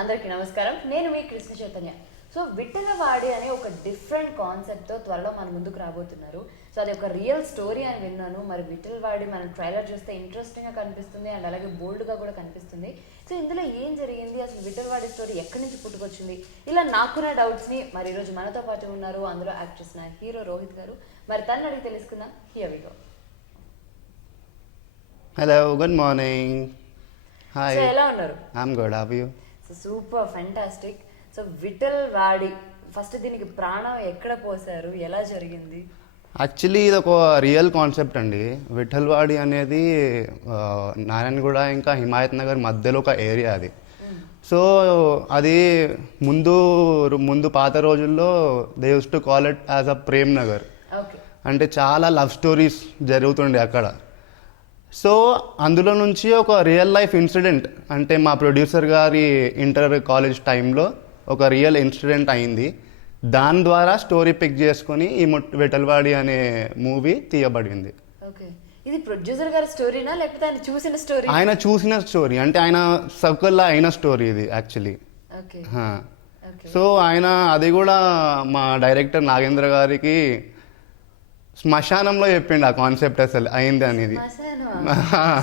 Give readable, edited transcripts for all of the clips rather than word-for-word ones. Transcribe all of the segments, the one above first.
అందరికీ నమస్కారం. నేను మీ కృష్ణ చైతన్య. సో విఠలవాడి అనే ఒక డిఫరెంట్ కాన్సెప్ట్తో త్వరలో మన ముందుకు రాబోతున్నారు. సో అది ఒక రియల్ స్టోరీ అని విన్నాను. మరి విఠలవాడి మనం ట్రైలర్ చూస్తే ఇంట్రెస్టింగ్గా కనిపిస్తుంది అండ్ అలాగే బోల్డ్గా కూడా కనిపిస్తుంది. సో ఇందులో ఏం జరిగింది, అసలు విఠలవాడి స్టోరీ ఎక్కడి నుంచి పుట్టుకొచ్చింది, ఇలా నాకున్న డౌట్స్ని మరి ఈరోజు మనతో పాటు ఉన్నారు అందులో యాక్ట్రెస్ నా హీరో రోహిత్ గారు. మరి తను అడిగి తెలుసుకుందాం. Here we go. Hello, good morning. Hi. So ఎలా ఉన్నారు? I'm good. How are you? So super fantastic. So Vithalavadi first దీనికి ప్రాణం ఎక్కడ పోసారు, ఎలా జరిగింది? యాక్చువల్లీ ఇది ఒక రియల్ కాన్సెప్ట్ అండి. విఠలవాడి అనేది నారాయణగూడ ఇంకా హిమాయత్ నగర్ మధ్యలో ఒక ఏరియా అది. సో అది ముందు ముందు పాత రోజుల్లో they use to call it as a Prem Nagar. Okay. అంటే చాలా లవ్ స్టోరీస్ జరుగుతుండే అక్కడ. సో అందులో నుంచి ఒక రియల్ లైఫ్ ఇన్సిడెంట్, అంటే మా ప్రొడ్యూసర్ గారి ఇంటర్ కాలేజ్ టైంలో ఒక రియల్ ఇన్సిడెంట్ అయింది. దాని ద్వారా స్టోరీ పిక్ చేసుకొని ఈ విఠలవాడి అనే మూవీ తీయబడింది. ఓకే. ఇది ప్రొడ్యూసర్ గారి స్టోరీనా లేకపోతే ఆయన చూసిన స్టోరీ? ఆయన చూసిన స్టోరీ, అంటే ఆయన సర్కిల్లో అయిన స్టోరీ ఇది యాక్చువల్లీ. ఓకే. సో ఆయన అది కూడా మా డైరెక్టర్ నాగేంద్ర గారికి శ్మశానంలో చెప్పిండు ఆ కాన్సెప్ట్ అసలు అయింది అనేది.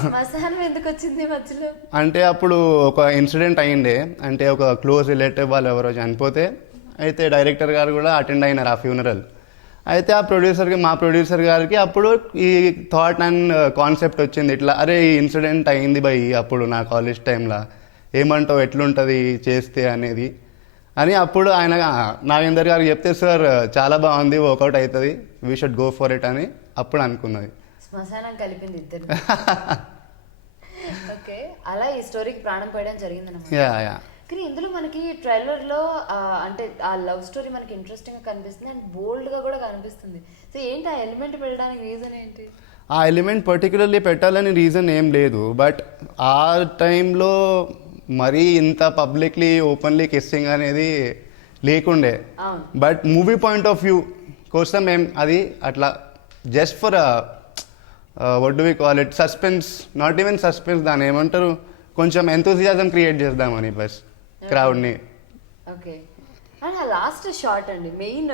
శ్మశానం ఎందుకు వచ్చింది మధ్యలో? అంటే అప్పుడు ఒక ఇన్సిడెంట్ అయ్యిండే, అంటే ఒక క్లోజ్ రిలేటివ్ వాళ్ళు ఎవరో చనిపోతే అయితే డైరెక్టర్ గారు కూడా అటెండ్ అయినారు ఆ ఫ్యూనరల్. అయితే మా ప్రొడ్యూసర్ గారికి అప్పుడు ఈ థాట్ అండ్ కాన్సెప్ట్ వచ్చింది, ఇట్లా అరే ఈ ఇన్సిడెంట్ అయింది బై అప్పుడు నా కాలేజ్ టైంలో, ఏమంటావు ఎట్లుంటుంది చేస్తే అనేది అని అప్పుడు ఆయన నాగేందర్ గారికి చెప్తే సార్ చాలా బాగుంది, వర్కౌట్ అవుతుంది, we should go for it అని అప్పుడు అనుకున్నది. శ్మశానం కలిపింది ఇద్దరు. ఓకే. అలా ఈ స్టోరీకి ప్రాణం పోయడం జరిగింది. యా. కానీ ఇందులో మనకి ట్రైలర్ లో అంటే ఆ లవ్ స్టోరీ మనకి ఇంట్రెస్టింగ్ గా కనిపిస్తుంది అండ్ బోల్డ్ గా కూడా కనిపిస్తుంది. సో ఏంటి ఆ ఎలిమెంట్ పెట్టడానికి రీజన్ ఏంటి? ఆ ఎలిమెంట్ పర్టికులర్లీ పెట్టాలని రీజన్ ఏం లేదు, బట్ ఆ టైంలో మరీ ఇంత పబ్లిక్లీ ఓపెన్లీ కిస్సింగ్ అనేది లేకుండే. But movie point of view కోసం ఏం అది అట్లా just for what do we call it suspense, not even suspense, దాన్ని ఏమంటారు, కొంచెం ఎంతూజియాజం క్రియేట్ చేద్దామని బస్ క్రౌడ్ని. ఓకే. అండ్ ఆ లాస్ట్ షాట్ అండి మెయిన్,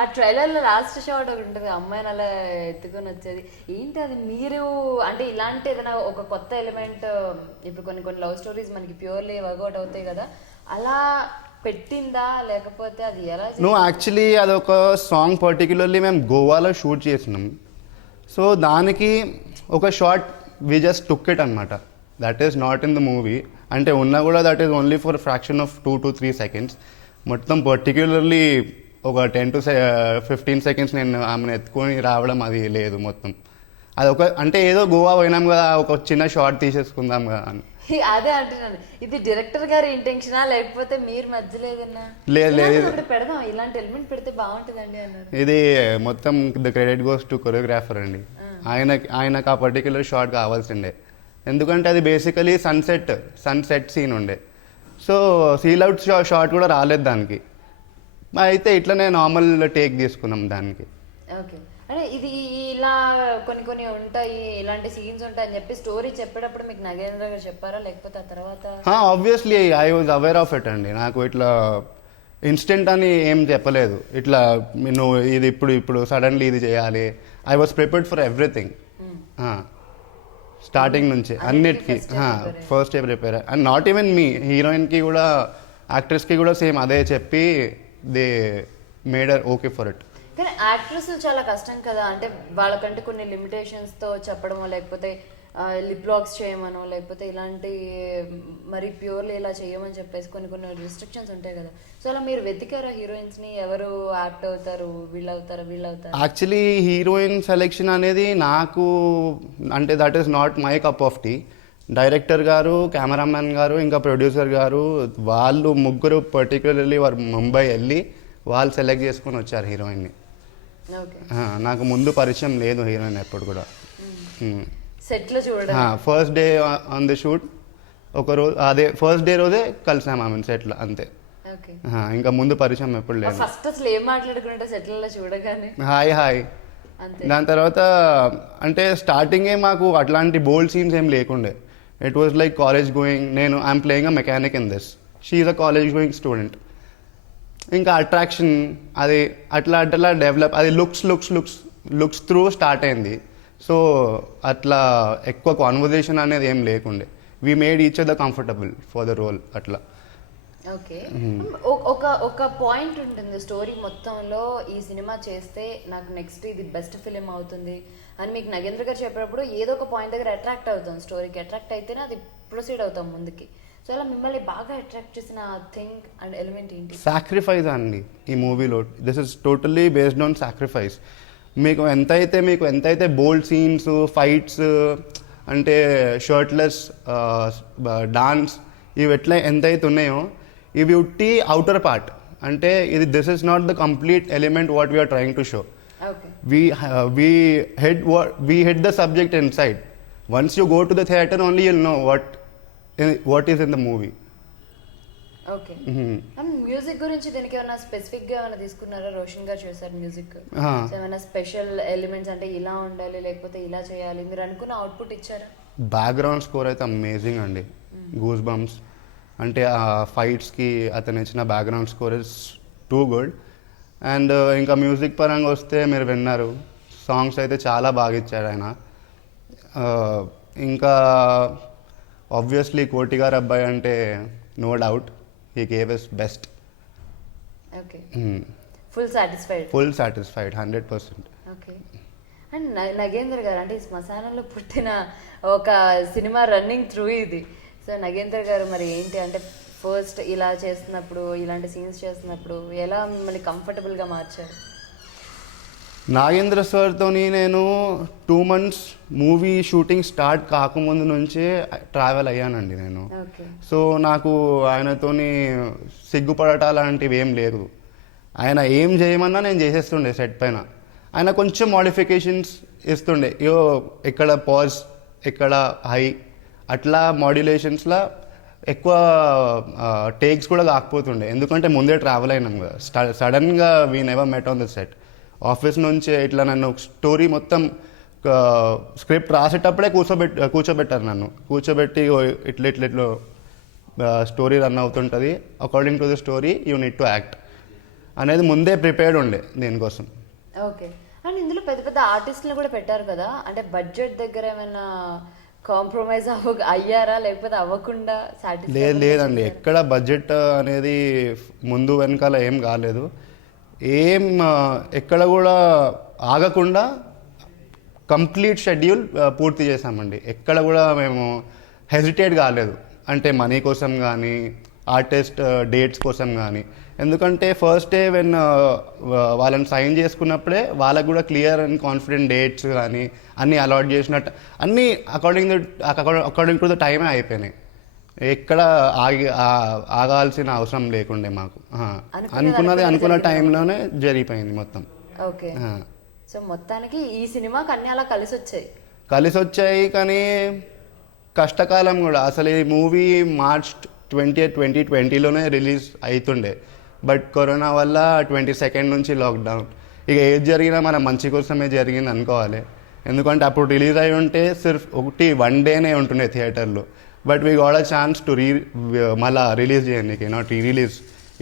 ఆ ట్రైలర్లో లాస్ట్ షాట్ ఒకటి ఉంటుంది, అమ్మాయిని అలా ఎత్తుకొని వచ్చేది ఏంటి అది? మీరు అంటే ఇలాంటి ఏదైనా ఒక కొత్త ఎలిమెంట్, ఇప్పుడు కొన్ని లవ్ స్టోరీస్ మనకి ప్యూర్లీ వర్కౌట్ అవుతాయి కదా, అలా పెట్టిందా లేకపోతే అది ఎలా? యాక్చువల్లీ అదొక సాంగ్ పర్టికులర్లీ మేము గోవాలో షూట్ చేసినాం. సో దానికి ఒక short we just took it అనమాట, that is not in the movie. అంటే ఉన్నా కూడా that is only for fraction of 2 to 3 seconds. మొత్తం పర్టిక్యులర్లీ ఒక 10 to 15 seconds నేను ఆమెను ఎత్తుకొని రావడం అది లేదు. మొత్తం అది ఒక అంటే ఏదో గోవా పోయినాం కదా, ఒక చిన్న షార్ట్ తీసేసుకుందాం కదా అని. అదే అంటున్నాను, ఇది డైరెక్టర్ గారి ఇంటెన్షనా లేకపోతే మీరు మధ్యలో ఏదన్నా? లేదు, పెడదాం ఇలాంటి ఎలిమెంట్ పెడితే బాగుంటుందండి అన్నారు. ఇది మొత్తం the credit goes to choreographer అండి. ఆయనకు ఆ పర్టిక్యులర్ షార్ట్ కావాల్సిండే, ఎందుకంటే అది బేసికలీ సన్సెట్ సీన్ ఉండే. సో సీల్ అవుట్ షార్ట్ కూడా రాలేదు దానికి, అయితే ఇట్లనే నార్మల్ టేక్ తీసుకున్నాం దానికి. ఓకే. అంటే ఇది ఇలా కొన్ని ఉంటాయి, ఇలాంటి సీన్స్ ఉంటాయి అని చెప్పి స్టోరీ చెప్పేటప్పుడు మీకు నాగేంద్ర గారు చెప్పారా లేకపోతే ఆ తర్వాత? Obviously I was aware of it అండి. నాకు ఇట్లా ఇన్స్టెంట్ అని ఏం చెప్పలేదు, ఇట్లా నువ్వు ఇది ఇప్పుడు సడన్లీ ఇది చేయాలి. I was prepared for everything starting నుంచి అన్నిటికీ. First day prepare, and not even me, హీరోయిన్కి కూడా యాక్ట్రెస్కి కూడా సేమ్ అదే చెప్పి they made her okay for it. కానీ యాక్ట్రెస్ చాలా కష్టం కదా, అంటే వాళ్ళకంటే కొన్ని లిమిటేషన్స్తో చెప్పడమో లేకపోతే లిప్ లాక్స్ చేయమనో లేకపోతే ఇలాంటి మరి ప్యూర్లీ ఇలా చేయమని చెప్పేసి కొన్ని రిస్ట్రిక్షన్స్ ఉంటాయి కదా. సో అలా మీరు వెతికారా హీరోయిన్స్ని, ఎవరు యాక్ట్ అవుతారు, వీళ్ళు అవుతారు? యాక్చువల్లీ హీరోయిన్ సెలెక్షన్ అనేది నాకు అంటే that is not my cup of tea. Director గారు, కెమెరామ్యాన్ గారు, ఇంకా ప్రొడ్యూసర్ గారు, వాళ్ళు ముగ్గురు పర్టికులర్లీ వారు ముంబై వెళ్ళి వాళ్ళు సెలెక్ట్ చేసుకొని వచ్చారు హీరోయిన్ని. నాకు ముందు పరిచయం లేదు హీరోయిన్ ఎప్పుడు కూడా. సెట్లో చూడండి, first day on the shoot ఒక రోజు, అదే ఫస్ట్ డే రోజే కలిసాము ఆమె సెట్లో, అంతే. ఇంకా ముందు పరిచయం ఎప్పుడు లేదు. ఫస్ట్ అసలు ఏం మాట్లాడుకుంటే సెట్లలో చూడగానే హాయ్. దాని తర్వాత అంటే స్టార్టింగే మాకు అట్లాంటి బోల్డ్ సీన్స్ ఏం లేకుండే. It was like college going, I'm playing a mechanic in this. She's a college going student. ఇంకా అట్రాక్షన్ అది అట్లా డెవలప్, అది లుక్స్ త్రూ స్టార్ట్ అయింది. సో అట్లా ఎక్కువ కాన్వర్జేషన్ అనేది ఏం లేకుండే. We made each other comfortable for the role అట్లా. ఓకే, ఒక పాయింట్ ఉంటుంది స్టోరీ మొత్తంలో, ఈ సినిమా చేస్తే నాకు నెక్స్ట్ ఇది బెస్ట్ ఫిలిం అవుతుంది అని మీకు నగేంద్ర గారు చెప్పినప్పుడు ఏదో ఒక పాయింట్ దగ్గర అట్రాక్ట్ అవుతాం, స్టోరీకి అట్రాక్ట్ అయితేనే అది ప్రొసీడ్ అవుతాం ముందుకి. సో అలా మిమ్మల్ని బాగా అట్రాక్ట్ చేసిన థింగ్ అండ్ ఎలిమెంట్ ఏంటి? సాక్రిఫైస్ అండి ఈ మూవీలో. This is totally based on sacrifice. మీకు ఎంతైతే బోల్డ్ సీన్స్, ఫైట్స్, అంటే షర్ట్లెస్ డాన్స్, ఇవి ఎంతైతే ఉన్నాయో ఇవి ఉట్టి అవుటర్ పార్ట్. అంటే ఇది this is not the complete element what we are trying to show. We hit the subject inside. Once you go to the theater only you'll know what is in the movie. Okay, and music గురించి దీనికి ఏమైనా specific గా ఏమైనా తీసుకున్నారా? రోషన్ గారు చేశారు music, ఏమైనా special elements అంటే ఇలా ఉండాలి లేకపోతే ఇలా చేయాలి మీరు అనుకున్న అవుట్పుట్ ఇచ్చారా? బ్యాక్గ్రౌండ్ స్కోర్ అయితే అమేజింగ్ అండి. Goose bumps. అంటే ఆ ఫైట్స్కి అతను ఇచ్చిన background score is too good. And ఇంకా మ్యూజిక్ పరంగా వస్తే మీరు విన్నారు, సాంగ్స్ అయితే చాలా బాగా ఇచ్చాడు ఆయన. ఇంకా ఆబ్వియస్లీ కోటి గారు అబ్బాయి అంటే no doubt he gave his best. Okay, full satisfied 100%. Okay, and Nagendra గారు అంటే ఈ శ్మశానంలో పుట్టిన ఒక సినిమా రన్నింగ్ త్రూ ఇది. సో నగేంద్ర గారు మరి ఏంటి అంటే ఫస్ట్ ఇలా చేస్తున్నప్పుడు, ఇలాంటి సీన్స్ చేస్తున్నప్పుడు ఎలా మిమ్మల్ని కంఫర్టబుల్గా మార్చారు? నాగేంద్ర సార్తోని నేను 2 months మూవీ షూటింగ్ స్టార్ట్ కాకముందు నుంచే ట్రావెల్ అయ్యానండి నేను. సో నాకు ఆయనతోని సిగ్గుపడటాలాంటివి ఏం లేదు. ఆయన ఏం చేయమన్నా నేను చేసేస్తుండే సెట్ పైన. ఆయన కొంచెం మోడిఫికేషన్స్ ఇస్తుండే, ఎక్కడ పాజ్, ఎక్కడ హై, అట్లా మాడ్యులేషన్స్లో ఎక్కువ టేక్స్ కూడా కాకపోతుండే. ఎందుకంటే ముందే ట్రావెల్ అయినాం కదా. సడన్గా we never met on the set. Office నుంచి ఇట్లా నన్ను స్టోరీ మొత్తం స్క్రిప్ట్ రాసేటప్పుడే కూర్చోబెట్టారు నన్ను. కూర్చోబెట్టి ఇట్లా స్టోరీ రన్ అవుతుంటుంది, according to the story you need to act అనేది ముందే ప్రిపేర్డ్ ఉండే దీనికోసం. ఓకే, అండ్ ఇందులో పెద్ద పెద్ద ఆర్టిస్టులు కూడా పెట్టారు కదా, అంటే బడ్జెట్ దగ్గర ఏమైనా కాంప్రమైజ్ అయ్యారా లేకపోతే అవ్వకుండా? లేదండి, ఎక్కడ బడ్జెట్ అనేది ముందు వెనకాల ఏం కాలేదు. ఎక్కడ కూడా ఆగకుండా కంప్లీట్ షెడ్యూల్ పూర్తి చేసామండి. ఎక్కడ కూడా మేము హెజిటేట్ కాలేదు, అంటే మనీ కోసం కానీ ఆర్టిస్ట్ డేట్స్ కోసం కానీ. ఎందుకంటే ఫస్ట్ డే వెన్ వాళ్ళని సైన్ చేసుకున్నప్పుడే వాళ్ళకు కూడా క్లియర్ అండ్ కాన్ఫిడెంట్ డేట్స్ కానీ అన్నీ అలాట్ చేసినట్టు అన్నీ అకార్డింగ్ టు ద టైమే అయిపోయినాయి. ఎక్కడ ఆగాల్సిన అవసరం లేకుండే మాకు. అనుకున్న టైంలోనే జరిగిపోయింది మొత్తం. ఓకే, సో మొత్తానికి ఈ సినిమాకి అన్ని అలా కలిసి వచ్చాయి. కానీ కష్టకాలం కూడా. అసలు ఈ మూవీ March 20, 2020లోనే రిలీజ్ అవుతుండే. బట్ కరోనా వల్ల 22nd నుంచి లాక్డౌన్. ఇక ఏది జరిగినా మన మంచి కోసమే జరిగింది అనుకోవాలి. ఎందుకంటే అప్పుడు రిలీజ్ అయి ఉంటే సిర్ఫ్ 1 డేనే ఉంటుండే థియేటర్లో. But we got a chance to మళ్ళీ రిలీజ్ చేయండి, నాట్ రిలీజ్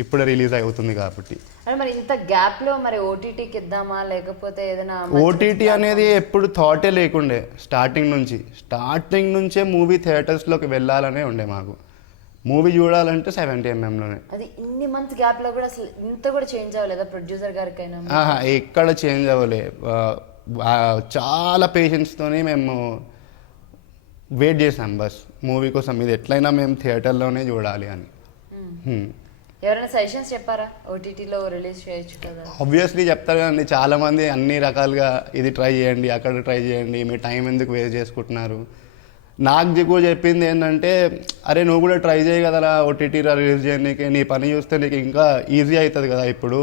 ఇప్పుడే రిలీజ్ అవుతుంది కాబట్టి. మరి ఇంత గ్యాప్లో మరి ఓటీటీకి ఇద్దామా లేకపోతే ఏదైనా? ఓటీటీ అనేది ఎప్పుడు థాటే లేకుండే. స్టార్టింగ్ నుంచే మూవీ థియేటర్స్లోకి వెళ్ళాలనే ఉండే మాకు. మూవీ చూడాలంటే 70mm. అది ఇన్ని మంత్స్ గ్యాప్లో కూడా అసలు ఇంత కూడా చేంజ్ అవ్వలేదా ప్రొడ్యూసర్ గారికైనా? ఎక్కడ చేంజ్ అవ్వలే. చాలా పేషెన్స్తోనే మేము వెయిట్ చేసాం బస్ మూవీ కోసం. ఇది ఎట్లయినా మేము థియేటర్లోనే చూడాలి అని. ఎవరైనా సజెషన్స్ చెప్పారా ఓటీటీలో రిలీజ్ చేయొచ్చు కదా? ఆబ్వియస్లీ చెప్తారు కదండి చాలామంది, అన్ని రకాలుగా ఇది ట్రై చేయండి, అక్కడ ట్రై చేయండి, మీ టైం ఎందుకు వేస్ట్ చేసుకుంటున్నారు. నాకు కూడా చెప్పింది ఏంటంటే, అరే నువ్వు కూడా ట్రై చేయి కదరా ఓటీటీలో రిలీజ్ చేయడానికి, నీ పని చూస్తే నీకు ఇంకా ఈజీ అవుతుంది కదా. ఇప్పుడు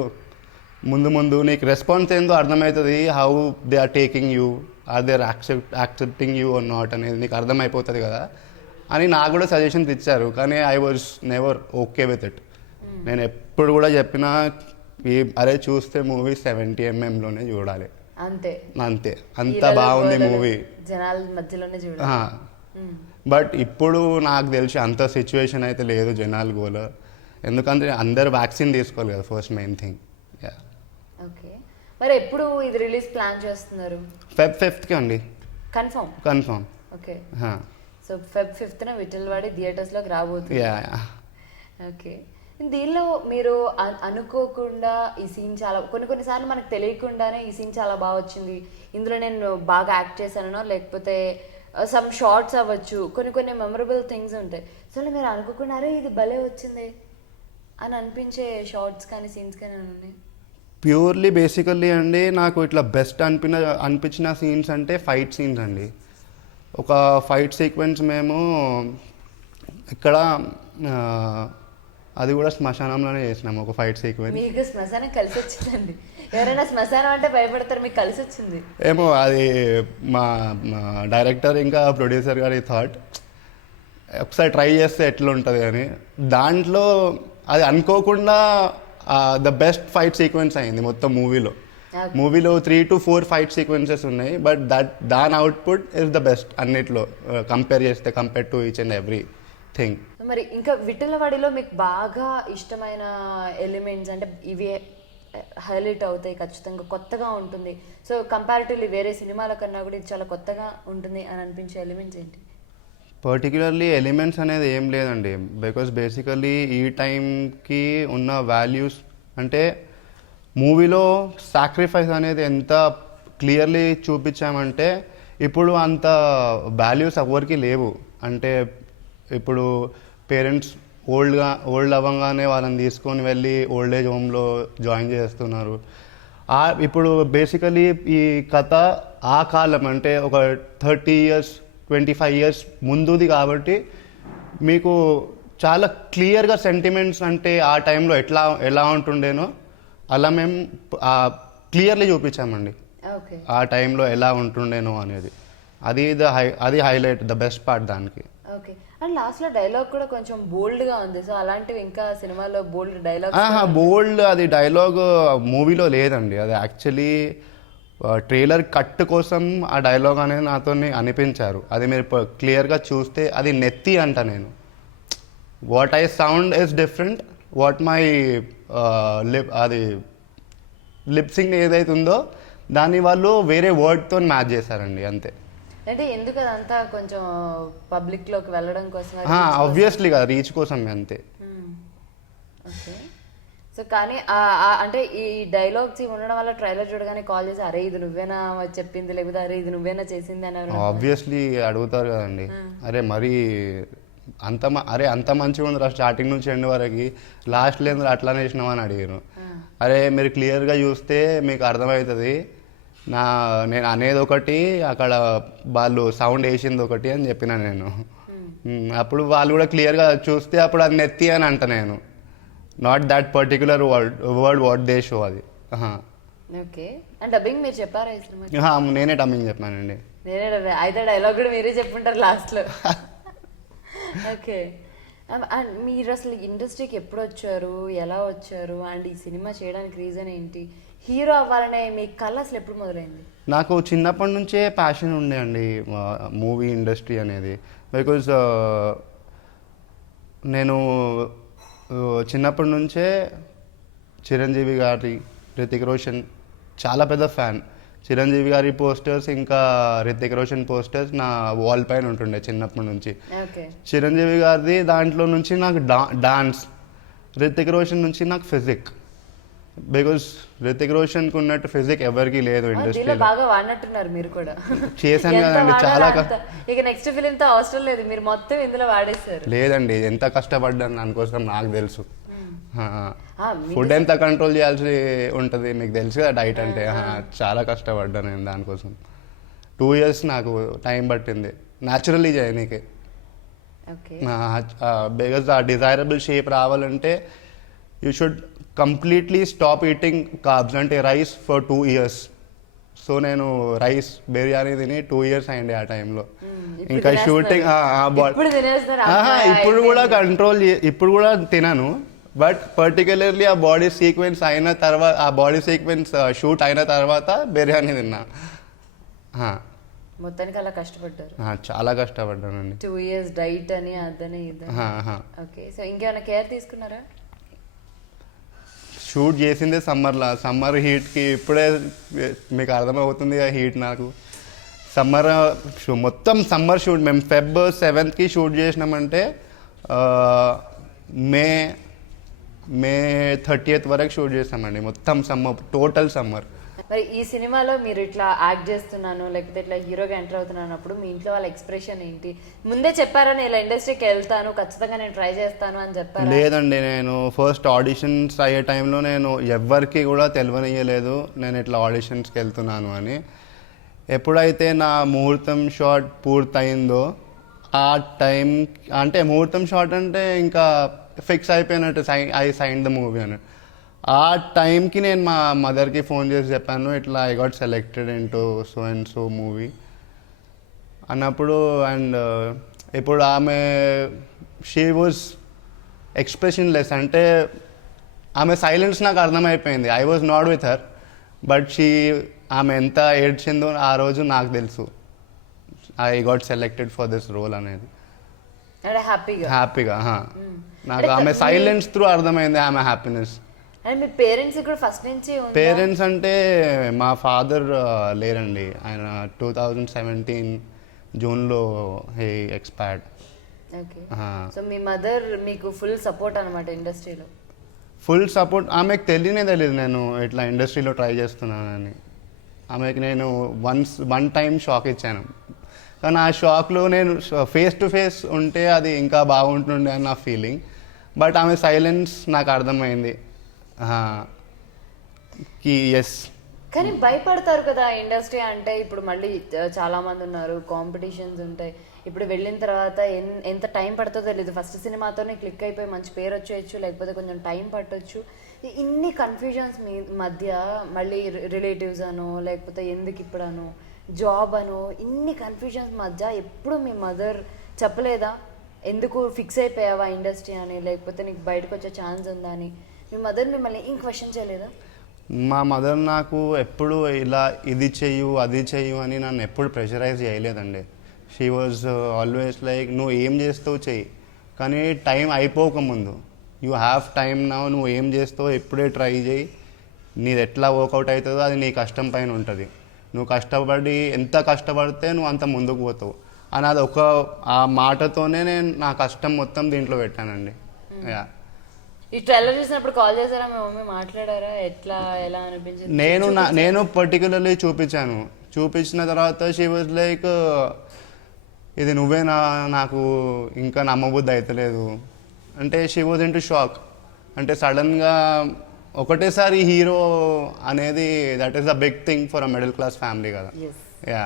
ముందు నీకు రెస్పాన్స్ ఏందో అర్థమవుతుంది. How they are taking you, are they accepting you or not అనేది నీకు అర్థమైపోతుంది కదా అని నాకు కూడా సజెషన్స్ ఇచ్చారు. కానీ I was never okay with it. నేను ఎప్పుడు కూడా చెప్పినా అరే చూస్తే మూవీ 70mmలోనే చూడాలి, అంతే అంత బాగుంది మూవీ, జనాల మధ్యలోనే చూడాలి. బట్ ఇప్పుడు నాకు తెలిసి అంత సిచ్యువేషన్ అయితే లేదు జనాలు గోల. ఎందుకంటే అందరు వ్యాక్సిన్ తీసుకోవాలి కదా ఫస్ట్ మెయిన్ థింగ్. ఓకే, మరి ఎప్పుడు ఇది రిలీజ్ ప్లాన్ చేస్తున్నారు? Feb 5th అండి, confirm. Confirm. Okay, so Feb 5th theatres థియేటర్స్లోకి రాబోతుంది. ఓకే, దీనిలో మీరు అనుకోకుండా ఈ సీన్ చాలా కొన్నిసార్లు మనకు తెలియకుండానే ఈ సీన్ చాలా బాగా వచ్చింది, ఇందులో నేను బాగా యాక్ట్ చేశానో, లేకపోతే సమ్ షార్ట్స్ అవ్వచ్చు, కొన్ని మెమరబుల్ థింగ్స్ ఉంటాయి. సో మీరు అనుకోకుండా అరే ఇది భలే వచ్చింది అని అనిపించే షార్ట్స్ కానీ సీన్స్ కానీ ఉన్నాయి? ప్యూర్లీ బేసికల్లీ అండి, నాకు ఇట్లా బెస్ట్ అనిపించిన సీన్స్ అంటే ఫైట్ సీన్స్ అండి. ఒక ఫైట్ సీక్వెన్స్ మేము ఇక్కడ అది కూడా శ్మశానంలోనే చేసినాము, ఒక ఫైట్ సీక్వెన్స్. మీకు శ్మశానం కలిసి వచ్చిందండి? ఎవరైనా శ్మశానం అంటే భయపడతారు, మీకు కలిసి వచ్చింది? ఏమో అది మా డైరెక్టర్ ఇంకా ప్రొడ్యూసర్ గారి థాట్, ఒకసారి ట్రై చేస్తే ఎట్లుంటుంది అని. దాంట్లో అది అనుకోకుండా ద బెస్ట్ ఫైట్ సీక్వెన్స్ అయింది మొత్తం మూవీలో. మూవీలో 3 to 4 ఫైట్ సీక్వెన్సెస్ ఉన్నాయి, బట్ దాని అవుట్పుట్ ఇస్ ద బెస్ట్ అన్నిట్లో compare to each and every thing. మరి ఇంకా విఠలవాడిలో మీకు బాగా ఇష్టమైన ఎలిమెంట్స్ అంటే ఇవి హైలైట్ అవుతాయి ఖచ్చితంగా, కొత్తగా ఉంటుంది, సో కంపారిటివ్లీ వేరే సినిమాల కన్నా కూడా ఇది చాలా కొత్తగా ఉంటుంది అని అనిపించే ఎలిమెంట్స్ ఏంటి? పర్టికులర్లీ ఎలిమెంట్స్ అనేది ఏం లేదండి, బికాస్ బేసికలీ ఈ టైంకి ఉన్న వాల్యూస్ అంటే మూవీలో సాక్రిఫైస్ అనేది ఎంత క్లియర్లీ చూపించామంటే ఇప్పుడు అంత వాల్యూస్ ఎవరికి లేవు. అంటే ఇప్పుడు పేరెంట్స్ ఓల్డ్ అవ్వగానే వాళ్ళని తీసుకొని వెళ్ళి ఓల్డ్ ఏజ్ హోమ్లో జాయిన్ చేస్తున్నారు. ఇప్పుడు బేసికలీ ఈ కథ ఆ కాలం అంటే ఒక 30 years 25 years ముందుది కాబట్టి మీకు చాలా క్లియర్గా సెంటిమెంట్స్ అంటే ఆ టైంలో ఎలా ఉంటుండేనో అలా మేము క్లియర్లీ చూపించామండి. ఆ టైంలో ఎలా ఉంటుండేనో అనేది. అది హైలైట్, ద బెస్ట్ పార్ట్ దానికి. ఓకే, అండ్ లాస్ట్లో డైలాగ్ కూడా కొంచెం బోల్డ్గా ఉంది, సో అలాంటివి ఇంకా సినిమాలో బోల్డ్ డైలాగ్? బోల్డ్ అది డైలాగ్ మూవీలో లేదండి, అది యాక్చువల్లీ ట్రైలర్ కట్ కోసం ఆ డైలాగ్ అనేది నాతో అనిపించారు. అది మీరు క్లియర్గా చూస్తే అది నెత్తి అంట నేను. What I sound is different, what my అది లిప్సింగ్ ఏదైతే ఉందో దాన్ని వాళ్ళు వేరే వర్డ్తో మ్యాచ్ చేశారండి, అంతే. అంటే ఎందుకు అదంతా కొంచెం పబ్లిక్లోకి వెళ్ళడం కోసం? ఆబ్వియస్లీ కదా, రీచ్ కోసం అంతే. ఓకే, సో కానీ అంటే ఈ డైలాగ్స్ ఉండడం వల్ల ట్రైలర్ చూడగానే కాల్ చేసి అరే ఇది నువ్వేనా చెప్పింది, లేకపోతే అరే ఇది నువ్వేనా చేసింది అని ఆబ్వియస్లీ అడుగుతారు కదండి. అరే మరి అంత మంచిగా ఉందిరా స్టార్టింగ్ నుంచి ఎండ్ వరకు, లాస్ట్ లేదు అట్లానే వేసినామా అని అడిగాను. అరే మీరు క్లియర్గా చూస్తే మీకు అర్థమవుతుంది, నేను అనేది ఒకటి అక్కడ వాళ్ళు సౌండ్ వేసింది ఒకటి అని చెప్పిన నేను. అప్పుడు వాళ్ళు కూడా క్లియర్గా చూస్తే అప్పుడు అది నెత్తి అని అంట నేను, not that particular word what they show అది. ఓకే, అండ్ డబ్బింగ్ మీరు చెప్పారా ఈ సినిమా? నేనే డబ్బింగ్ చెప్పానండి. అయితే డైలాగ్ కూడా మీరే చెప్పుంటారు లాస్ట్లో. ఓకే, అండ్ మీరు అసలు ఇండస్ట్రీకి ఎప్పుడు వచ్చారు, ఎలా వచ్చారు, అండ్ ఈ సినిమా చేయడానికి రీజన్ ఏంటి, హీరో అవ్వాలనే మీ కళ అసలు ఎప్పుడు మొదలైంది? నాకు చిన్నప్పటి నుంచే ప్యాషన్ ఉండే అండి మూవీ ఇండస్ట్రీ అనేది. బికాజ్ నేను చిన్నప్పటి నుంచే చిరంజీవి గారి, రితిక్ రోషన్ చాలా పెద్ద ఫ్యాన్. చిరంజీవి గారి పోస్టర్స్ ఇంకా రితిక్ రోషన్ పోస్టర్స్ నా వాల్ పైన ఉంటుండే చిన్నప్పటి నుంచి. చిరంజీవి గారిది దాంట్లో నుంచి నాకు డాన్స్, రితిక్ రోషన్ నుంచి నాకు ఫిజిక్. బికాస్ రితిక్ రోషన్కి ఉన్నట్టు ఫిజిక్ ఎవరికి లేదు ఇండస్ట్రీలో. బాగా వాడినట్టున్నారు మీరు కూడా. చేశాను కదండి చాలా. ఇక నెక్స్ట్ ఫిలిం తో అవసరం లేదు, మీరు మొత్తం ఇందులో వాడేశారు. లేదండి, ఎంత కష్టపడ్డాను దానికోసం నాకు తెలుసు. ఫుడ్ ఎంత కంట్రోల్ చేయాల్సి ఉంటుంది మీకు తెలుసు కదా, డైట్ అంటే. చాలా కష్టపడ్డాను నేను దానికోసం. 2 years నాకు టైం పట్టింది న్యాచురల్లీ చేయనీకి. బికాజ్ ఆ డిజైరబుల్ షేప్ రావాలంటే you should completely stop eating carbs అంటే రైస్ ఫర్ 2 years. సో నేను రైస్ బిర్యానీ తిని 2 years అయింది ఆ టైంలో. ఇంకా షూటింగ్ ఇప్పుడు కూడా కంట్రోల్, ఇప్పుడు కూడా తినను, బట్ పర్టికులర్లీ ఆ బాడీ సీక్వెన్స్ అయిన తర్వాత, ఆ బాడీ సీక్వెన్స్ షూట్ అయిన తర్వాత బిర్యానీ తిన్నా. మొత్తానికి అలా కష్టపడ్డారు? చాలా కష్టపడ్డానండి. 2 years డైట్ అని అదని ఇదని. ఓకే, సో ఇంకేమైనా కేర్ తీసుకున్నారా? షూట్ చేసిందే సమ్మర్ హీట్కి ఇప్పుడే మీకు అర్థమవుతుంది ఆ హీట్ నాకు. సమ్మర్ మొత్తం సమ్మర్ షూట్ మేము Feb 7th షూట్ చేసినామంటే మే 30th వరకు షూట్ చేస్తామండి. మొత్తం సమ్మర్, టోటల్ సమ్మర్. మరి ఈ సినిమాలో మీరు ఇట్లా యాక్ట్ చేస్తున్నాను లేకపోతే ఇట్లా హీరోగా ఎంటర్ అవుతున్నానప్పుడు మీ ఇంట్లో వాళ్ళ ఎక్స్ప్రెషన్ ఏంటి? ముందే చెప్పారా నేను ఇలా ఇండస్ట్రీకి వెళ్తాను, ఖచ్చితంగా నేను ట్రై చేస్తాను అని చెప్పారా? లేదండి, నేను ఫస్ట్ ఆడిషన్స్ అయ్యే టైంలో నేను ఎవ్వరికి కూడా తెలియనియలేదు నేను ఇట్లా ఆడిషన్స్కి వెళ్తున్నాను అని. ఎప్పుడైతే నా ముహూర్తం షాట్ పూర్తయిందో ఆ టైం, అంటే ముహూర్తం షాట్ అంటే ఇంకా ఫిక్స్ అయిపోయినట్టు, ఐ సైన్ ద మూవీ అని. ఆ టైంకి నేను మా మదర్కి ఫోన్ చేసి చెప్పాను ఇట్లా I got selected into so and so movie అన్నప్పుడు. అండ్ ఇప్పుడు ఆమె షీ వాజ్ ఎక్స్ప్రెషన్ లెస్, అంటే ఆమె సైలెన్స్ నాకు అర్థమైపోయింది. I was not with her but ఆమె ఎంత ఏడ్చిందో ఆ రోజు నాకు తెలుసు. I got selected for this role అనేది హ్యాపీగా. నాకు ఆమె సైలెన్స్ త్రూ అర్థమైంది ఆమె హ్యాపీనెస్. మీ పేరెంట్స్ ఇక్కడ ఫస్ట్ నుంచి పేరెంట్స్ అంటే మా ఫాదర్ లేరండి, ఆయన 2017 జూన్లో హీ ఎక్స్పైర్డ్. ఓకే. సో మీ మదర్ మీకు ఫుల్ సపోర్ట్ అనమాట ఇండస్ట్రీలో? Full support. ఆమెకు తెలియదు నేను ఇట్లా ఇండస్ట్రీలో ట్రై చేస్తున్నానని. ఆమెకి నేను వన్ టైం షాక్ ఇచ్చాను, కానీ ఆ షాక్లో నేను ఫేస్ టు ఫేస్ ఉంటే అది ఇంకా బాగుంటుండే అని నా ఫీలింగ్. బట్ ఆమె సైలెన్స్ నాకు అర్థమైంది. ఎస్. కానీ భయపడతారు కదా ఇండస్ట్రీ అంటే. ఇప్పుడు మళ్ళీ చాలా మంది ఉన్నారు, కాంపిటీషన్స్ ఉంటాయి. ఇప్పుడు వెళ్ళిన తర్వాత ఎంత టైం పడుతుందో తెలియదు. ఫస్ట్ సినిమాతోనే క్లిక్ అయిపోయి మంచి పేరు వచ్చేయచ్చు, లేకపోతే కొంచెం టైం పట్టొచ్చు. ఇన్ని కన్ఫ్యూజన్స్ మీ మధ్య మళ్ళీ రిలేటివ్స్ అనో లేకపోతే ఎందుకు ఇప్పుడనో జాబ్ అనో ఇన్ని కన్ఫ్యూజన్స్ మధ్య ఎప్పుడు మీ మదర్ చెప్పలేదా ఎందుకు ఫిక్స్ అయిపోయావా ఇండస్ట్రీ అని, లేకపోతే నీకు బయటకు వచ్చే ఛాన్స్ ఉందా అని? మీ మదర్ మిమ్మల్ని ఏం క్వశ్చన్ చేయలేదా? మా మదర్ నాకు ఎప్పుడు ఇలా ఇది చెయ్యు అది చెయ్యు అని నన్ను ఎప్పుడు ప్రెషరైజ్ చేయలేదండి. షీ వాజ్ ఆల్వేస్ లైక్ నువ్వు ఏం చేస్తావు చెయ్యి, కానీ టైం అయిపోకముందు యూ హ్యావ్ టైం నా, నువ్వు ఏం చేస్తావు ఇప్పుడే ట్రై చేయి, నీది ఎట్లా వర్కౌట్ అవుతుందో అది నీ కష్టం పైన ఉంటుంది. నువ్వు కష్టపడి ఎంత కష్టపడితే నువ్వు అంత ముందుకు పోతావు అని అది ఆ మాటతోనే నేను నా కష్టం మొత్తం దీంట్లో పెట్టానండి. యా. ఈ ట్రైలర్ చూసినప్పుడు కాల్ చేశారా మీ మమ్మీ, మాట్లాడారా ఎలా అనిపించింది? నేను పర్టికులర్లీ చూపించిన తర్వాత షీ వాజ్ లైక్ ఇది నువ్వేనా, నాకు ఇంకా నమ్మబుద్ధి అవుతలేదు అంటే. She was into shock. అంటే సడన్గా ఒకటేసారి హీరో అనేది that is the big thing for a middle class family కదా. యా.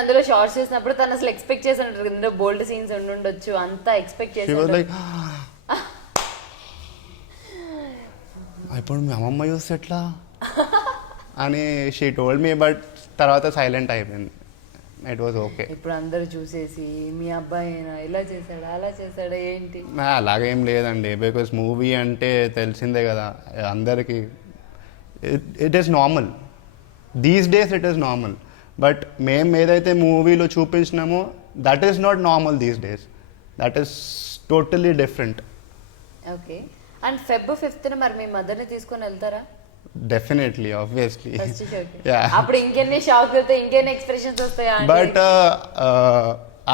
అందులో షార్ట్స్ చేసినప్పుడు తను అసలు ఎక్స్పెక్ట్ చేసినట్టు ఇందులో బోల్డ్ సీన్స్ ఉండొచ్చు అంతా ఎక్స్పెక్ట్ చేసి ఇప్పుడు మీ అమ్మమ్మ చూస్తే ఎట్లా అని షీ టోల్డ్ మీ. బట్ తర్వాత సైలెంట్ అయిపోయింది. It was okay. ఇప్పుడు అందరూ చూసేసి మీ అబ్బాయి ఇలా చేశాడు అలా చేశాడు ఏంటి? అలాగేం లేదండి, బికాస్ మూవీ అంటే తెలిసిందే కదా అందరికీ. It is normal these days, it is normal. But మేము ఏదైతే మూవీలో చూపించినామో that is not normal these days, that is totally different. Okay. And Feb 5th మరి మీ మదర్ని తీసుకొని వెళ్తారా? Definitely, obviously. అప్పుడు ఇంకెన్ని షాక్ అవుతాయి, ఇంకెన్ని ఎక్స్ప్రెషన్స్ వస్తాయా? బట్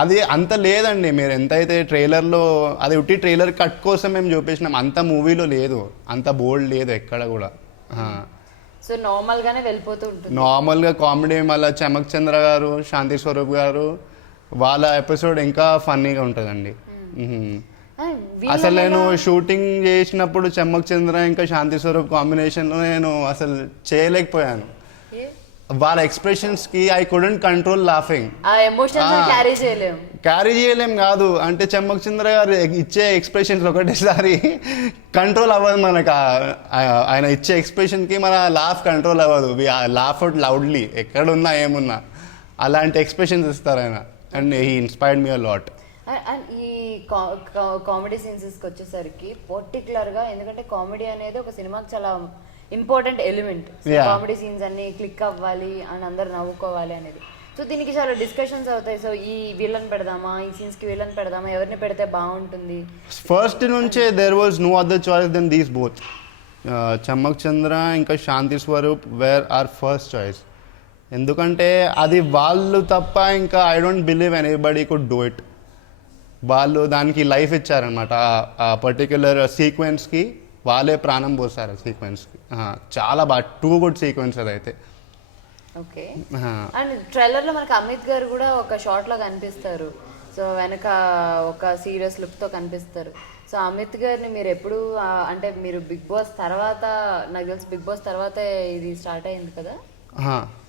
అది అంత లేదండి. మీరు ఎంతైతే ట్రైలర్లో అది ఉట్టి ట్రైలర్ కట్ కోసం మేము చూపించినాం, అంత మూవీలో లేదు, అంత బోల్డ్ లేదు ఎక్కడ కూడా. సో నార్మల్ గానే వెళ్ళిపోతూ ఉంటుంది. నార్మల్గా కామెడీ. మళ్ళీ చమక్ చంద్ర గారు, శాంతి స్వరూప్ గారు వాళ్ళ ఎపిసోడ్ ఇంకా ఫన్నీగా ఉంటుందండి. అసలు నేను షూటింగ్ చేసినప్పుడు చమ్మక్ చంద్ర ఇంకా శాంతి స్వరూప్ కాంబినేషన్లో నేను అసలు చేయలేకపోయాను. వాళ్ళ ఎక్స్ప్రెషన్స్ కి I couldn't control laughing. Carry చేయలేం కాదు, అంటే చమ్మక్ చంద్ర గారు ఇచ్చే ఎక్స్ప్రెషన్స్ ఒకటేసారి కంట్రోల్ అవ్వదు మనకు. ఆయన ఇచ్చే ఎక్స్ప్రెషన్ కి మన లాఫ్ కంట్రోల్ అవ్వదు. లాఫ్ అవుట్ లౌడ్లీ ఎక్కడున్నా ఏమున్నా అలాంటి ఎక్స్ప్రెషన్స్ ఇస్తారు ఆయన. And he inspired me a lot. And ఈ కామెడీ సీన్స్కి వచ్చేసరికి పర్టికులర్గా, ఎందుకంటే కామెడీ అనేది ఒక సినిమాకి చాలా ఇంపార్టెంట్ ఎలిమెంట్. కామెడీ సీన్స్ అన్ని క్లిక్ అవ్వాలి అని అందరు నవ్వుకోవాలి అనేది. సో దీనికి చాలా డిస్కషన్స్ అవుతాయి. సో ఈ వీళ్ళని పెడదామా, ఈ సీన్స్కి వీళ్ళని పెడదామా, ఎవరిని పెడితే బాగుంటుంది? ఫస్ట్ నుంచే there was no other choice than these both. Chammak Chandra ఇంకా Shanti Swaroop were our first choice. ఎందుకంటే అది వాళ్ళు తప్ప ఇంకా I don't believe anybody could do it. వాళ్ళు దానికి లైఫ్ ఇచ్చారనమాట. ఆ పర్టిక్యులర్ సీక్వెన్స్కి వాళ్ళే ప్రాణం పోసారు సీక్వెన్స్కి. చాలా బాగా టూ గుడ్ సీక్వెన్స్ అదైతే. ఓకే. అండ్ ట్రైలర్లో మనకి అమిత్ గారు కూడా ఒక షార్ట్లో కనిపిస్తారు. సో వెనక ఒక సీరియస్ లుక్తో కనిపిస్తారు. సో అమిత్ గారిని మీరు ఎప్పుడు అంటే మీరు బిగ్ బాస్ తర్వాత, నాకు తెలిసి బిగ్ బాస్ తర్వాతే ఇది స్టార్ట్ అయింది కదా.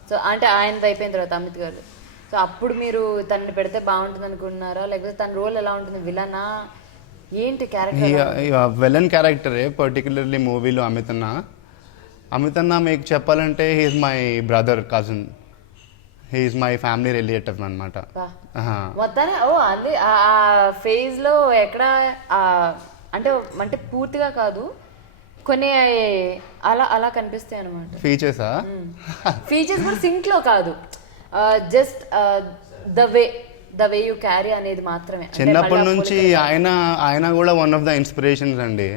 సో అంటే ఆయనది అయిపోయిన తర్వాత అమిత్ గారు, సో అప్పుడు మీరు తనని పెడితే బాగుంటుంది అనుకుంటున్నారా, లేకపోతే తన రోల్ ఎలా ఉంటుంది, విలనా ఏంటి క్యారెక్టర్? విలన్ క్యారెక్టరే పర్టికులర్లీ మూవీలో అమిత్ అన్న మీకు చెప్పాలంటే he's my brother cousin, he's my family relative అనమాట. మొత్తాన్ని అది ఆ ఫేజ్ లో ఎక్కడ అంటే అంటే పూర్తిగా కాదు, కొన్ని అలా అలా కనిపిస్తాయి అనమాట. ఫీచర్స్ కూడా సింక్ లో కాదు, just the way you carry అనేది మాత్రమే. చిన్నప్పటి నుంచి ఆయన కూడా వన్ ఆఫ్ ద ఇన్స్పిరేషన్స్ అండి.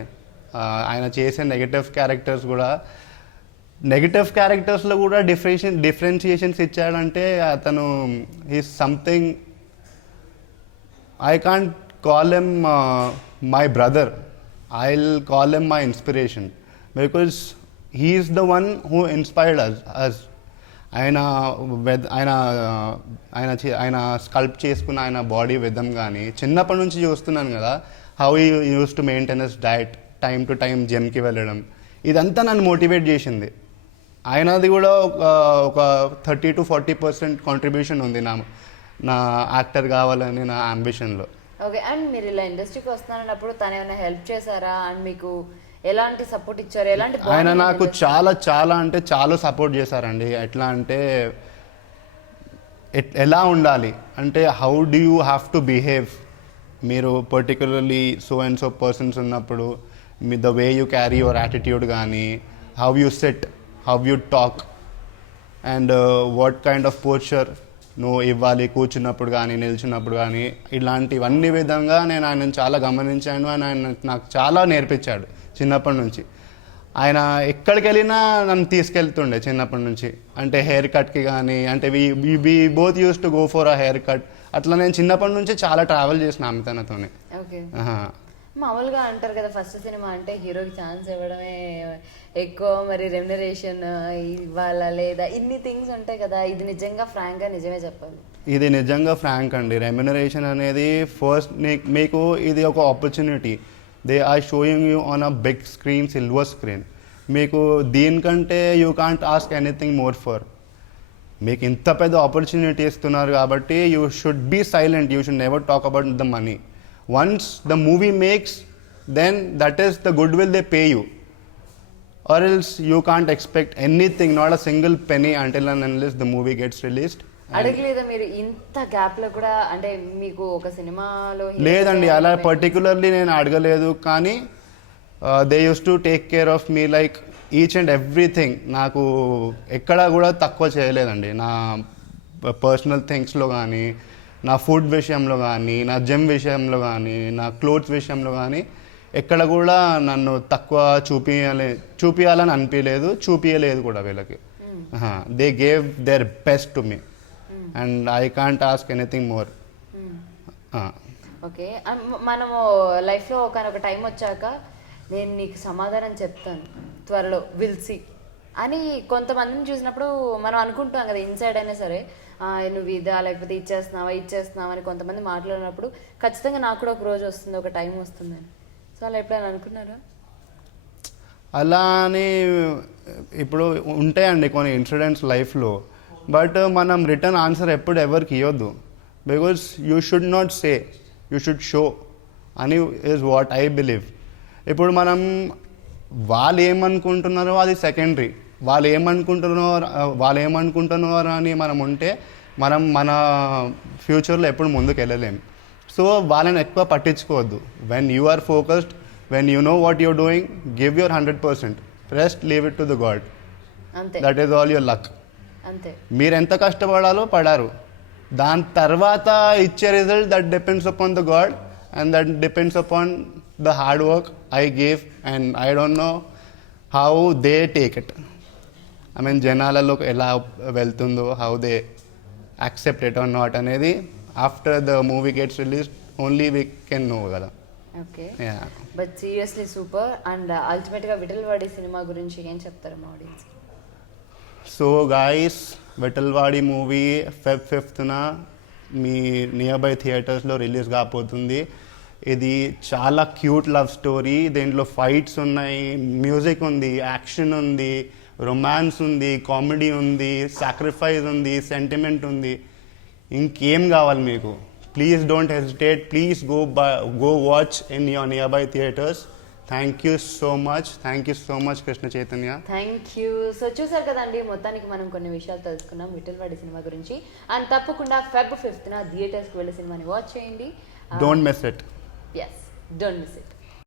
ఆయన చేసే నెగటివ్ క్యారెక్టర్స్లో కూడా డిఫరెన్షియేషన్స్ ఇచ్చాడంటే అతను is something. I can't call him my brother, I will call him my inspiration, because he is the one who inspired us. ఆయన ఆయన స్కల్ప్ చేసుకున్న ఆయన బాడీ విధం కానీ చిన్నప్పటి నుంచి చూస్తున్నాను కదా, how you use to maintain his diet, time to time జిమ్కి వెళ్ళడం, ఇదంతా నన్ను మోటివేట్ చేసింది. ఆయనది కూడా ఒక 30 to 40% కాంట్రిబ్యూషన్ ఉంది నా యాక్టర్ కావాలని నా అంబిషన్లో. ఓకే. అండ్ మీరు ఇలా ఇండస్ట్రీకి వస్తున్నారన్నప్పుడు తను ఏమైనా హెల్ప్ చేశారా? అండ్ మీకు ఎలాంటి సపోర్ట్ ఇచ్చారు? ఆయన నాకు చాలా సపోర్ట్ చేశారండి. ఎట్లా అంటే ఎలా ఉండాలి అంటే how do you have to behave, మీరు particularly so and so persons ఉన్నప్పుడు the way you carry your attitude కానీ, how you sit, how you talk, and what kind of posture నువ్వు ఇవ్వాలి కూర్చున్నప్పుడు కానీ నిల్చున్నప్పుడు కానీ, ఇలాంటివన్నీ విధంగా నేను ఆయనను చాలా గమనించాను. అని ఆయన నాకు చాలా నేర్పించాడు చిన్నప్పటి నుంచి. ఆయన ఎక్కడికి వెళ్ళినా నన్ను తీసుకెళ్తుండే చిన్నప్పటి నుంచి. అంటే హెయిర్ కట్కి కానీ, అంటే we both use to go for a haircut. అట్లా నేను చిన్నప్పటి నుంచి చాలా ట్రావెల్ చేసిన అమితనతోనే. మామూలుగా అంటారు కదా, ఫస్ట్ సినిమా అంటే హీరోకి ఛాన్స్ ఇవ్వడమే ఎక్కువ, మరి రెమ్యునరేషన్ ఇవ్వాలా లేదా, ఇన్ని థింగ్స్ ఉంటాయి కదా. ఇది నిజంగా ఫ్రాంక్గా నిజమే చెప్పాలి, ఇది నిజంగా ఫ్రాంక్ అండి. రెమ్యునరేషన్ అనేది ఫస్ట్ మీకు ఇది ఒక opportunity. They are showing you on a big screen, silver screen. మీకు దీనికంటే you can't ask anything more for. మీకు ఇంత పెద్ద ఆపర్చునిటీ ఇస్తున్నారు కాబట్టి you should be silent, you should never talk about the money. Once the movie makes, then that is the goodwill they pay you, or else you can't expect anything, not a single penny until and unless the movie gets released. అడగలేదా మీరు ఇంత gap లో కూడా? అంటే మీకు ఒక సినిమాలో లేదండి, అలా పర్టికులర్లీ నేను అడగలేదు. కానీ they use to take care of me like each and everything. నాకు ఎక్కడా కూడా తక్కువ చేయలేదండి, నా పర్సనల్ థింగ్స్లో కానీ, నా ఫుడ్ విషయంలో కానీ, నా జిమ్ విషయంలో కానీ, నా క్లోత్స్ విషయంలో కానీ ఎక్కడ కూడా నన్ను తక్కువ చూపించాలని అనిపించలేదు, చూపించలేదు కూడా వీళ్ళకి. They gave their best to me and I can't ask anything more. Okay. మనము లైఫ్లో ఒక టైం వచ్చాక నేను నీకు సమాధానం చెప్తాను త్వరలో, విల్ సీ అని కొంతమందిని చూసినప్పుడు మనం అనుకుంటాం కదా, ఇన్సైడ్ అయినా సరే, నువ్వు ఇదా లేకపోతే ఇచ్చేస్తున్నావా అని కొంతమంది మాట్లాడినప్పుడు ఖచ్చితంగా నాకు కూడా ఒక రోజు వస్తుంది, ఒక టైం వస్తుందని. సో అలా ఎప్పుడైనా అనుకున్నారా? అలా అని ఇప్పుడు ఉంటాయండి కొన్ని ఇన్సిడెంట్స్ లైఫ్లో, బట్ మనం రిటర్న్ ఆన్సర్ ఎప్పుడు ఎవరికి ఇవ్వద్దు. Because you should not say, you should show అని ఈజ్ వాట్ ఐ బిలీవ్. ఇప్పుడు మనం వాళ్ళు ఏమనుకుంటున్నారో అది సెకండరీ. వాళ్ళు ఏమనుకుంటున్నారు అని మనం ఉంటే మన ఫ్యూచర్లో ఎప్పుడు ముందుకు వెళ్ళలేం. సో వాళ్ళని ఎక్కువ పట్టించుకోవద్దు. When you are focused, when you know what you're doing, give your 100%. Rest leave it to the god. That is all your luck. మీరు ఎంత కష్టపడాలో పడారు, దాని తర్వాత ఇచ్చే result that depends upon the god and that depends upon the hard work I gave, and I don't know how they take it. I mean జనాలలో ఎలా వెళ్తుందో, how they accept it or not అనేది after the movie gets release only we can know కదా. Okay, yeah. But seriously super. And అల్టిమేట్గా విఠలవాడి సినిమా గురించి ఏం చెప్తారు మా audience? So guys, Vithalavadi movie Feb 5th మీ నియర్ బై థియేటర్స్లో రిలీజ్ కాబోతుంది. ఇది చాలా క్యూట్ లవ్ స్టోరీ. దీంట్లో ఫైట్స్ ఉన్నాయి, మ్యూజిక్ ఉంది, యాక్షన్ ఉంది, రొమాన్స్ ఉంది, కామెడీ ఉంది, సాక్రిఫైస్ ఉంది, సెంటిమెంట్ ఉంది. ఇంకేం కావాలి మీకు? Please don't hesitate, please go watch in your nearby theatres. Thank you so much Krishna Chaitanya. Thank you. So చూసారు కదండి, మొత్తానికి మనం కొన్ని విషయాలు తెలుసుకున్నాం విఠలవాడి సినిమా గురించి. అండ్ తప్పకుండా Feb 5th థియేటర్స్కి వెళ్ళి సినిమాని వాచ్ చేయండి. Don't miss it. Yes, don't miss it.